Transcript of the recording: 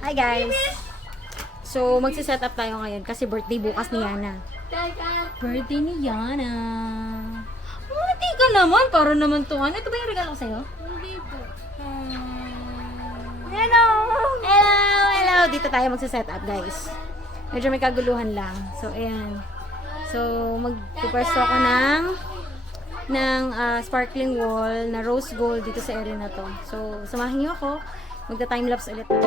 Hi guys! So, magsiset up tayo ngayon kasi birthday bukas ni Yana. Birthday ni Yana. Mati ka naman, para naman to. Ano? Ito ba yung regalo ko sa'yo? Hindi po. Hello! Hello! Hello! Dito tayo magsiset up guys. Medyo may kaguluhan lang. So, ayan. So, magpuperso ako ng sparkling wall na rose gold dito sa area na to. So, samahin niyo ako. Magta-timelapse ulit tayo.